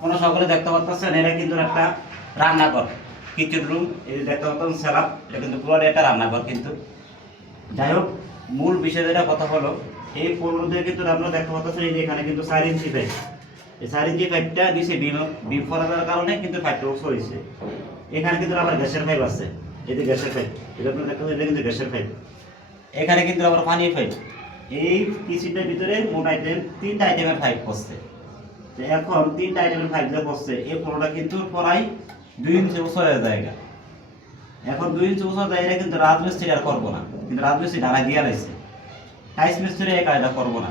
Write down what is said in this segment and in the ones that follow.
কোনো সকলে দেখতে পাচ্ছেন এটা কিন্তু একটা রান্নাঘর। কিচেন রুম এই যে দেখতে পাচ্ছেন সেলাপ এটা কিন্তু পুরো একটা রান্নাঘর কিন্তু। যাই হোক, মূল বিষয় যেটা কথা হলো, এই দিয়ে কিন্তু আপনারা দেখতে পাচ্ছেন এই যে এখানে কিন্তু চার ইঞ্চি পাইপ এই চার ইঞ্চি পাইপটা নিচে বিম কারণে কিন্তু পাইপটা উঁচু হয়েছে। এখানে কিন্তু আবার গ্যাসের পাইপ আছে। এই যে গ্যাসের পাইপ এটা আপনারা দেখতে পাচ্ছেন, এটা কিন্তু গ্যাসের পাইপ এখানে কিন্তু আবার পানির পাইপ এই কিচেনটার ভিতরে মোট আইটেম তিনটা আইটেমের পাইপ পড়ছে এখন তিনটা আইটেমের পাইপ যে পড়ছে এই ফ্লোরটা কিন্তু প্রায় দুই ইঞ্চি উঁচুর জায়গা। এখন দুই ইঞ্চি উঁচু জায়গা কিন্তু রাজমিস্ত্রি আর করব না, কিন্তু রাজমিস্ত্রি ঢালা দিয়ে লাইছে টাইস মিস্ত্রি এই কাজটা করব না।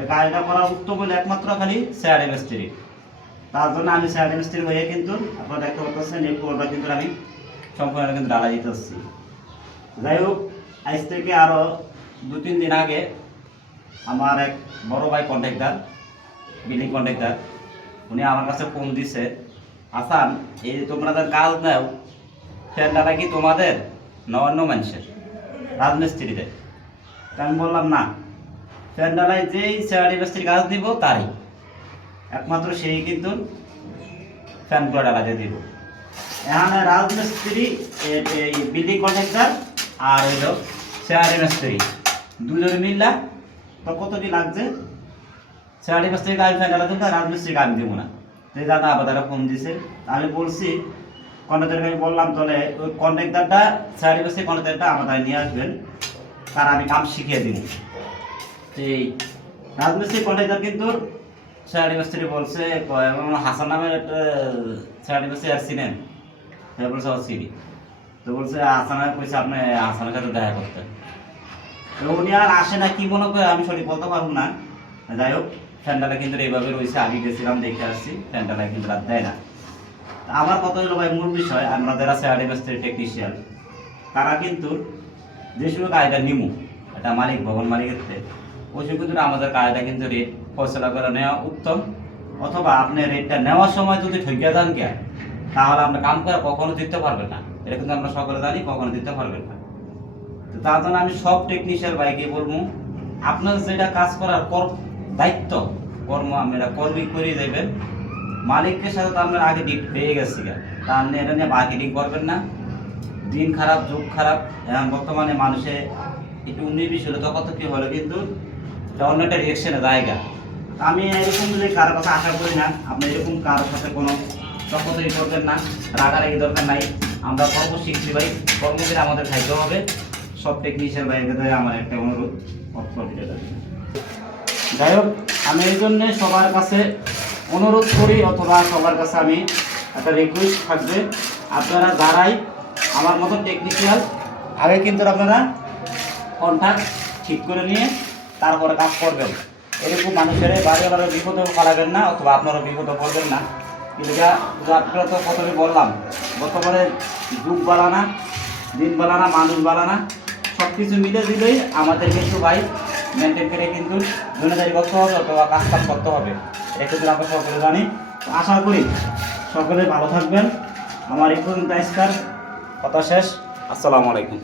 এই কাজটা করা উত্তম হলে একমাত্র খালি স্যাডে মিস্ত্রি তার জন্য আমি স্যাডে মিস্ত্রি হয়ে কিন্তু আপনারা দেখতে পাচ্ছেন, এই ফ্লোরটা কিন্তু আমি সম্পূর্ণ কিন্তু ঢালা দিতে আসছি। যাই হোক, আজ থেকে আরও দু তিন দিন আগে আমার এক বড় ভাই কন্ট্রাক্টর বিল্ডিং কন্ট্রাক্টর উনি আমার কাছে ফোন দিছে আসান এই যে তোমরা যে কাজ নাও সেটা কি তোমাদের না অন্য মানুষের রাজমিস্ত্রিদের আমি বললাম, না, ফ্যান্ডালায় যেই সেরারি মিস্ত্রি কাজ দিব, তারই। একমাত্র সেই কিন্তু ফ্যানগুলো ডালাতে দিব। এখানে রাজমিস্ত্রি এই বিল্ডিং কন্ট্রাক্টর আর হইল সেরারি মিস্ত্রি দুজন মিললা, তো কত কি লাগছে? সেরারি মিস্ত্রি কাজ ফ্যান্ডালা দিব রাজমিস্ত্রি কাজ দিব না। যে দাদা আবার ফোন দিছে। আমি বলছি কন্ট্রাক্টরকে আমি বললাম, তাহলে ওই কন্ট্রাক্টরটা সেরারি মিস্ত্রি কন্ট্রাক্টরটা আমাদের নিয়ে আসবেন। তার আমি কাম শিখিয়ে দিব। এই রাজমিস্ত্রি কন্ট্রাক্টর কিন্তু সেরারি মিস্ত্রি বলছে হাসান নামের একটা সেরারি মিস্ত্রি আর চিনেন সে বলছে ও চিনি তো বলছে হাসানের কইছে, আপনি হাসানের সাথে দেখা করতে। তো উনি আর আসে না, কি মনে করে, আমি সঠিক বলতে পারব না। যাই হোক ফ্যানটাটা কিন্তু এইভাবে রয়েছে আগে গেছিলাম, দেখে আসছি ফ্যানটাটা কিন্তু রাত দেয় না। আমার কথা হলো ভাই, মূল বিষয়, আমরা যারা সেরারি মিস্ত্রি টেকনিশিয়ান তারা কিন্তু যে সময় কায়দা নিমু, এটা মালিক, ভবন মালিকের থেকে, ওই সময় কিন্তু আমাদের কায়দা কিন্তু রেট ফয়সলা করে নেওয়া উত্তম। অথবা আপনি রেটটা নেওয়ার সময় যদি ঠকিয়ে দেন কে, তাহলে আপনি কাম করে কখনো দিতে পারবেন না। এটা কিন্তু আমরা সকলে জানি, কখনো দিতে পারবেন না। তো তার জন্য আমি সব টেকনিশিয়ান ভাইকে বলব, আপনার যেটা কাজ করার কর দায়িত্ব কর্ম আমরা কর্মী করে দেবেন। মালিকের সাথে তো আমরা আগে ডিট পেয়ে গেছি। তা আপনি এটা নিয়ে মার্কেটিং করবেন না। দিন খারাপ, যুগ খারাপ, এখন বর্তমানে মানুষে একটু বিশ হলো তখন তো কি হলো কিন্তু এটা অন্য একটা রিয়েকশনের জায়গা আমি এরকম যদি কারোর কথা আশা করি না, আপনি এরকম কারোর সাথে কোনো তফাতই করবেন না, রাগারাগি দরকার নাই। আমরা কর্ম শিখছি ভাই কর্মদিন আমাদের খাইতে হবে। সব টেকনিশিয়ান ভাইদের আমার একটা অনুরোধ। অর্থনীতি যাই হোক, আমি এই জন্যে সবার কাছে অনুরোধ করি অথবা সবার কাছে আমি একটা রিকোয়েস্ট থাকবে। আপনারা যারাই আমার মতো টেকনিক্যাল আগে কিন্তু আপনারা কন্ট্যাক্ট ঠিক করে নিয়ে তারপরে কাজ করবেন। এরকম মানুষের বাড়ি বাড়ি বিপদে পালাবেন না অথবা আপনারা বিপদে পড়বেন না। কিন্তু আপনারা তো প্রথমে বললাম, বর্তমানে যুগ বাড়ানা দিন বাড়ানা মানুষ বাড়ানা সব কিছু মিলে দিলেই আমাদের কিন্তু ভাই মেনটেন করে কিন্তু জমিদারি করতে হবে অথবা কাজ কাজ করতে হবে। এটা কিন্তু আমরা সকলে জানি। আশা করি সকলে ভালো থাকবেন। আমার এই পর্যন্ত আজকার কথা শেষ। আসসালামু আলাইকুম।